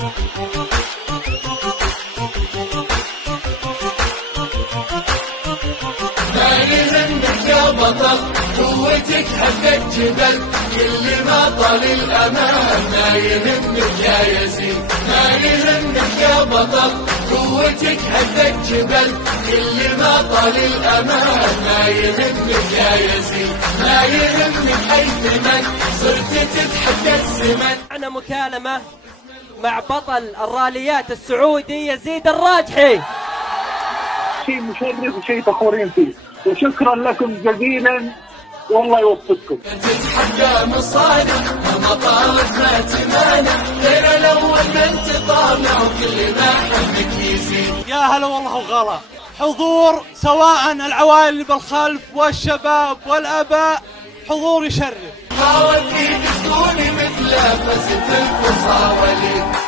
ما يهمك يا بطل قوتك هدت جبل، كل ما طال الأمان ما يهمك يا يزيد. ما يهمك يا بطل قوتك هدت جبل، كل ما طال الأمان ما يهمك يا يزيد. ما يهمك حيث من صرت تتحدى الزمن. معنا مكالمة مع بطل الراليات السعودي يزيد الراجحي. شيء مشرف وشيء فخورين فيه، وشكرا لكم جزيلا والله يوفقكم. تتحدى مصالح ما طالت ما تمانع، غير الاول انت طالع وكل ما حمك يزيد. يا هلا والله وغلا، حضور سواء العوائل بالخلف والشباب والاباء، حضور يشرف. ما وديك تكوني مثل فزت الفصاولي.